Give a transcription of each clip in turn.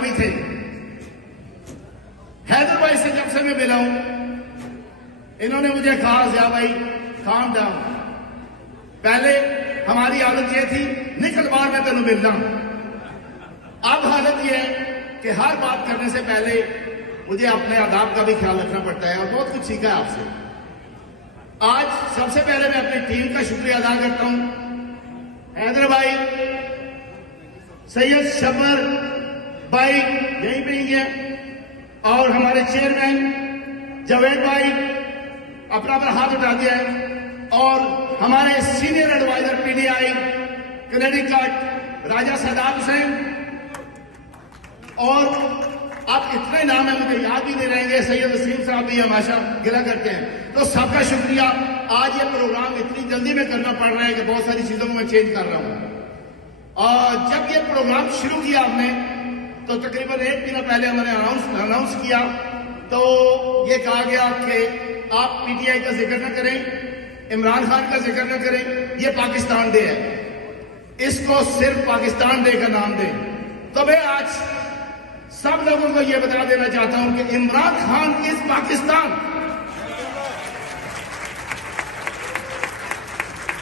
पंजाबी थे। हैदर भाई से जब से मैं मिला हूं, इन्होंने मुझे कहा जिया भाई काम डाउन, पहले हमारी आदत यह थी निकल बाहर मैं तेन मिलना, अब हालत यह है कि हर बात करने से पहले मुझे अपने आदाब का भी ख्याल रखना पड़ता है और बहुत कुछ सीखा है आपसे। आज सबसे पहले मैं अपनी टीम का शुक्रिया अदा करता हूं। हैदर भाई, सैयद शबर भाई यहीं पे ही है, और हमारे चेयरमैन जावेद भाई अपना हाथ उठा दिया है, और हमारे सीनियर एडवाइजर पीडीआई कनेक्टिकट राजा सदाब हुसैन, और आप इतने नाम है मुझे याद ही नहीं रहेंगे, सैयद वसीम साहब भी हमेशा गिला करते हैं। तो सबका शुक्रिया। आज ये प्रोग्राम इतनी जल्दी में करना पड़ रहा है कि बहुत सारी चीजों को मैं चेंज कर रहा हूं। और जब ये प्रोग्राम शुरू किया हमने, तो तकरीबन 1 महीना पहले हमने अनाउंस किया, तो ये कहा गया कि आप पीटीआई का जिक्र न करें, इमरान खान का जिक्र न करें, ये पाकिस्तान डे है, इसको सिर्फ पाकिस्तान डे का नाम दें। तो मैं आज सब लोगों को यह बता देना चाहता हूं कि इमरान खान इज पाकिस्तान।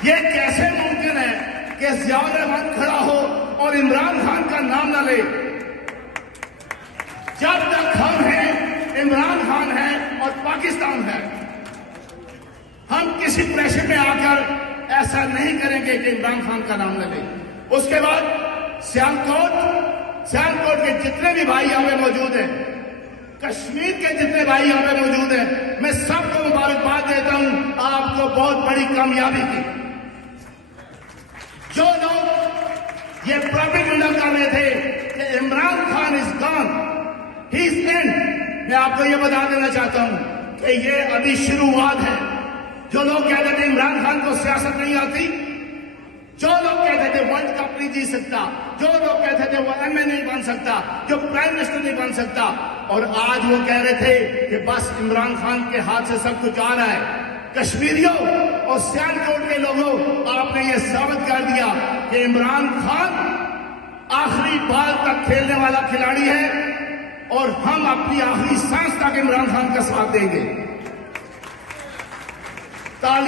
यह कैसे मुमकिन है कि जियाउर रहमान खड़ा हो और इमरान खान का नाम ना ले? जब तक हम हैं, इमरान खान है और पाकिस्तान है। हम किसी प्रेशर में आकर ऐसा नहीं करेंगे कि इमरान खान का नाम न ले। उसके बाद सियालकोट के जितने भी भाई यहाँ पे मौजूद हैं, कश्मीर के जितने भाई यहाँ पे मौजूद हैं, मैं सबको मुबारकबाद देता हूं आपको बहुत बड़ी कामयाबी की। जो लोग ये प्रोपेगेंडा कर रहे थे कि Imran Khan is gone, he is and, मैं आपको ये बता देना चाहता हूं कि ये अभी शुरुआत है। जो लोग कहते थे इमरान खान को सियासत नहीं आती, जो लोग कहते थे वर्ल्ड कप नहीं जीत सकता, जो लोग कहते थे वो एमए नहीं बन सकता, जो प्राइम मिनिस्टर नहीं बन सकता, और आज वो कह रहे थे कि बस इमरान खान के हाथ से सब कुछ आ रहा है। कश्मीरियों और सियालकोट के लोगों, आपने ये साबित कर दिया कि इमरान खान आखिरी बाल तक खेलने वाला खिलाड़ी है, और हम अपनी आखिरी सांस तक इमरान खान का साथ देंगे। तालियां